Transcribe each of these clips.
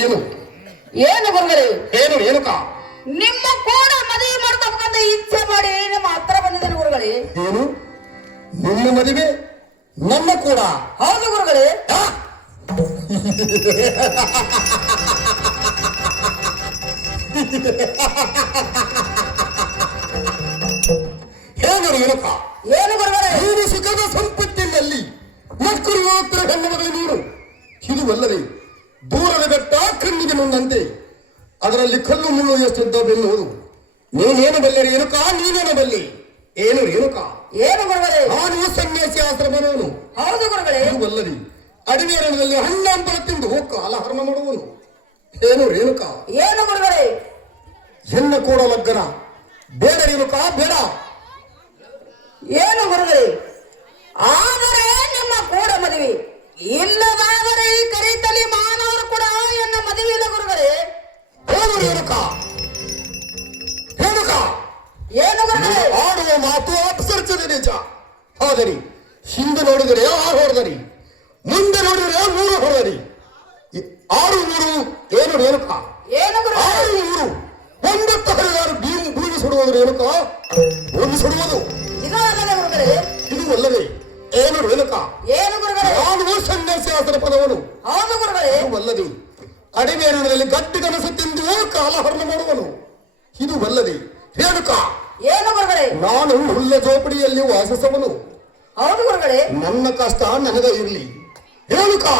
ಏನು ಏನು ಗುರುಗಳೇ? ಏನು ರೇಣುಕಾ? ನಿಮ್ಮ ಕೂಡ ಮದುವೆ ಮಾಡ್ಬೇಕಂತ ಇಚ್ಛೆ ಮಾಡಿ ನಿಮ್ಮ ಹತ್ರ ಬಂದಿದ್ದೇನೆ ಗುರುಗಳೇ. ಏನು ನಿನ್ನ ಮದುವೆ ನನ್ನ ಕೂಡ? ಹೌದು ಗುರುಗಳೇ. ಏನು ರೇಣುಕಾ? ಏನು ಗುರುಗಳೇ? ನೀನು ಸುಖದ ಸಂಪತ್ತಿನಲ್ಲಿ ಮಕ್ಕಳು ಹೋಗ್ತಿರ ಹೆಣ್ಣುಮಗಳು ನೀನು. ಇದು ಅಲ್ಲವೇ ದೂರದ ಬೆಟ್ಟ ಕಣ್ಣಿಗೆ ಮುಂದಂತೆ ಅದರಲ್ಲಿ ಕಲ್ಲು ಮುಳ್ಳು ಎಷ್ಟಿದ್ದವೆನ್ನುವುದು. ನೀನೇನು ಬಲ್ಲೆ ರೇಣುಕಾ? ನೀನೇನು ಬಲ್ಲಿ? ಏನು ರೇಣುಕಾ? ಏನು ಗುರುಗಳೇ? ನಾನು ಸನ್ಯಾಸಿ ಆಶ್ರಮನವನು. ಹೌದು ಗುರುಗಳೇ. ಇದು ಅಲ್ಲದೆ ಅಡವಿ ಅರಣ್ಯದಲ್ಲಿ ಹಣ್ಣಂಬಲ ತಿಂದು ಕಾಲಹರಣ ಮಾಡುವನು. ಏನು ರೇಣುಕಾ? ಏನು ಗುರುಗಳೇ? ಹೆಣ್ಣ ಕೂಡ ಲಗ್ನ ಬೇಡ ರೇಣುಕಾ, ಬೇಡ. ಏನು ಗುರುಗಳೇ? ಆದರೆ ನಿಮ್ಮ ಕೂಡ ಮದುವೆ ಇಲ್ಲದಾದರೆ ಈ ಕರಿತಲಿ ಮಾನವರು ಕೂಡ ಎನ್ನ ಮದುವೆ ಇಲ್ಲ ಗುರುಗಳೇ. ಏನು ರೇಣುಕಾ? ರೇಣುಕಾ, ಏನು ಗುರುಗಳೇ? ಆಡುವ ಮಾತು ಅಪಸರಿಸದೆ ನಿಜ. ಆದರೆ ಹಿಂದೆ ನೋಡಿದರೆ 6 ಹೊಡೆದರಿ, ಮುಂದೆ ನೋಡಿದರೆ 3 ಹೊಡೆದರಿ. 6 3 ಏನು ರೇಣುಕಾ? ಏನು ಗುರುಗಳೇ? 6 3 9 ಹರಿದಾರು ಭೂಮಿ ಸುಡುವುದು ರೇಣುಕಾ, ಭೂಮಿ ಸುಡುವುದು. ಇದು ಅಲ್ಲದೆ ಗುರುಗಳೇ? ಇದು ಅಲ್ಲವೇ? ಏನು ರೇಣುಕಾ? ಏನು ಗುರುಗಳೇ? ನಾನು ಸನ್ಯಾಸಿ ಆಶ್ರಮದವನು. ಹೌದು ಗುರುಗಳೇ. ಇದು ಅಲ್ಲದೆ ಅಡಿಮೇರಿನಲ್ಲಿ ಗಟ್ಟಿ ಕನಸು ತಿಂದು ಕಾಲಹರಣ ಮಾಡುವನು. ಇದು ಅಲ್ಲದೆ ರೇಣುಕಾ, ಏನು ಗುರುಗಳೇ? ನಾನು ಹುಲ್ಲ ಜೋಪಡಿಯಲ್ಲಿ ವಾಸಿಸುವನು. ಹೌದು ಗುರುಗಳೇ. ನನ್ನ ಕಷ್ಟ ನನಗೆ ಇರಲಿ ರೇಣುಕಾ.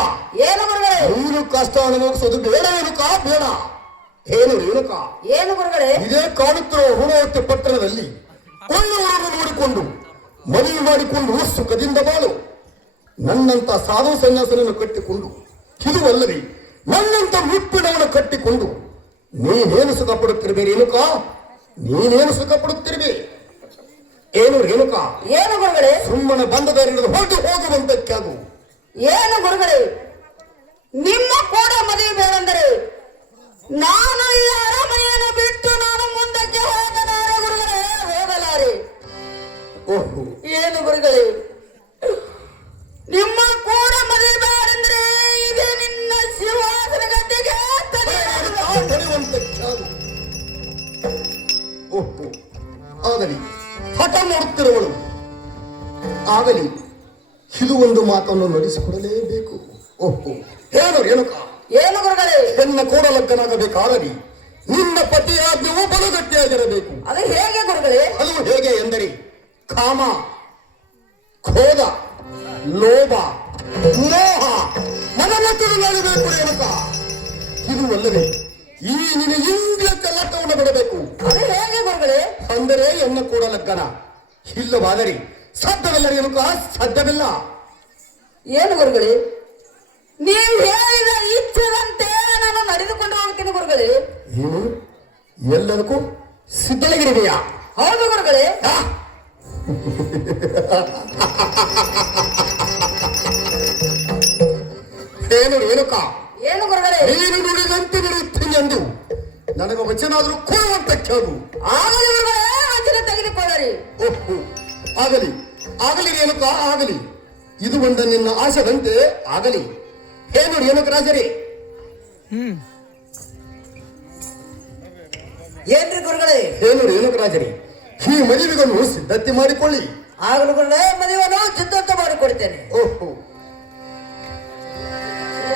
ಏನು ಗುರುಗಳೇ? ನೀನು ಕಷ್ಟ ಅನುಭವಿಸೋದು ಬೇಡ ರೇಣುಕಾ, ಬೇಡ. ಏನು ರೇಣುಕಾ? ಏನು ಗುರುಗಳೇ? ಇದೇ ಕಾಣುತ್ತಿರುವ ಹುಣವತ್ತೆ ಪಟ್ಟಣದಲ್ಲಿ ಒಳ್ಳೆಯವರನ್ನು ನೋಡಿಕೊಂಡು ಮದುವೆ ಮಾಡಿಕೊಂಡು ಸುಖದಿಂದ ಬಾಳು. ನನ್ನಂತ ಸಾಧು ಸನ್ಯಾಸನನ್ನು ಕಟ್ಟಿಕೊಂಡು, ಇದು ಅಲ್ಲದೆ ನನ್ನಂತ ಮುಪ್ಪಿನವನ ಕಟ್ಟಿಕೊಂಡು ನೀನೇನು ಸುಖ ಪಡುತ್ತಿರಬೇ ರೇಣುಕಾ? ನೀನೇನು ಸುಖ ಪಡುತ್ತಿರಬೇ? ಏನು ರೇಣುಕಾ? ಏನು ಗುರುಗಳೇ? ಸುಮ್ಮನೆ ಬಂದದಾರಿ ಹೊರಟು ಹೋಗುವಂತಕ್ಕಾಗು. ಏನು ಗುರುಗಳೇ? ನಿಮ್ಮ ಕೂಡ ಮದುವೆ ಬೇಡಂದರೆ ನಾನು ಈ ಅರಮನೆಯನ್ನು ಬಿಟ್ಟು ನಾನು ಮುಂದಕ್ಕೆ ಹೋಗಲಾರೆ ಗುರುಗಳೇ, ಹೋಗಲಾರೆ. ಓಹೋ, ಏನು ಗುರುಗಳೇ? ನಿಮ್ಮ ಕೂಡ ಮದುವೆ ಬೇಡಂದ್ರೆ ಇದೆ ನಿನ್ನ ಸಿಂಹಾಸನ ಗದ್ದೆಗೆ ತಡೆಯುವಂತಕ್ಕಾಗು. ಓಹೋ, ಆಗಲಿ. ಹಠ ಮಾಡುತ್ತಿರುವಳು ಆಗಲಿ. ಇದು ಒಂದು ಮಾತನ್ನು ನಡೆಸಿಕೊಡಲೇಬೇಕು. ಓಹೋ, ಏನು ರೇಣುಕಾ? ಏನು ಗುರುಗಳೇ? ಹೆಣ್ಣ ಕೂಡ ಲಗ್ನಾಗಬೇಕಾಗಲಿ ನಿನ್ನ ಪತಿ ಆಜ್ಞೆಯು ಬಲಗಟ್ಟಿಯಾಗಿರಬೇಕು. ಅದು ಹೇಗೆ ಗುರುಗಳೇ? ಅದು ಹೇಗೆ ಎಂದರೆ ಕಾಮ, ಕ್ರೋಧ, ಲೋಭ, ಮೋಹ ಮನಮತ್ತುಗಳಾಗಬೇಕು ರೇಣುಕಾ. ಇದು ಅಲ್ಲದೆ ಈ ನಿನ್ನ ಇಂದ್ರಿಯ ಚಲಾಟವನ್ನು ಬಿಡಬೇಕು. ಅದು ಹೇಗೆ ಗುರುಗಳೇ? ಅಂದರೆ ಹೆಣ್ಣ ಕೂಡ ಲಗ್ನ ಇಲ್ಲವಾದರೆ ಸಾಧ್ಯವಿಲ್ಲ ರೇಣುಕಾ, ಸಾಧ್ಯವಿಲ್ಲ. ಏನು ಗುರುಗಳೇ? ನೀವು ಹೇಳಿದ ಇಚ್ಛೆದಂತೆ ನಾನು ನಡೆದುಕೊಂಡು ಹೋಗ್ತೀನಿ ಗುರುಗಳೇ. ಏನು ಎಲ್ಲದಕ್ಕೂ ಸಿದ್ಧವಾಗಿದೆಯಾ? ಹೌದು ಗುರುಗಳೇ. ಏನು ರೇಣುಕಾ? ಏನು ಗುರುಗಳೇ? ನೀನು ನುಡಿದಂತೆ ನಡೆಯುತ್ತೀನಿ ಎಂದು ನನಗೆ ವಚನಾದರೂ ಕೊಡುವಂತಕ್ಕಾಗು. ಆಗಲಿ ಗುರುಗಳೇ, ವಚನ ತೆಗೆದುಕೊಳ್ಳರಿ. ಓಹೋ, ಆಗಲಿ ಆಗಲಿ ರೇಣುಕಾ, ಆಗಲಿ. ಇದು ಒಂದು ನಿನ್ನ ಆಶೆದಂತೆ ಆಗಲಿ. ಏನು ರೇಣುಕರಾಜರೇ? ಏನ್ರಿ ಗುರುಗಳೇ? ಏನು ರೇಣುಕರಾಜರೇ, ಈ ಮದುವೆಗಳನ್ನು ಸಿದ್ಧತೆ ಮಾಡಿಕೊಳ್ಳಿ. ಆಗಲು ಗುರುಗಳೇ, ಮದುವೆಯನ್ನು ಸಿದ್ಧತೆ ಮಾಡಿಕೊಡ್ತೇನೆ. ಓಹೋ,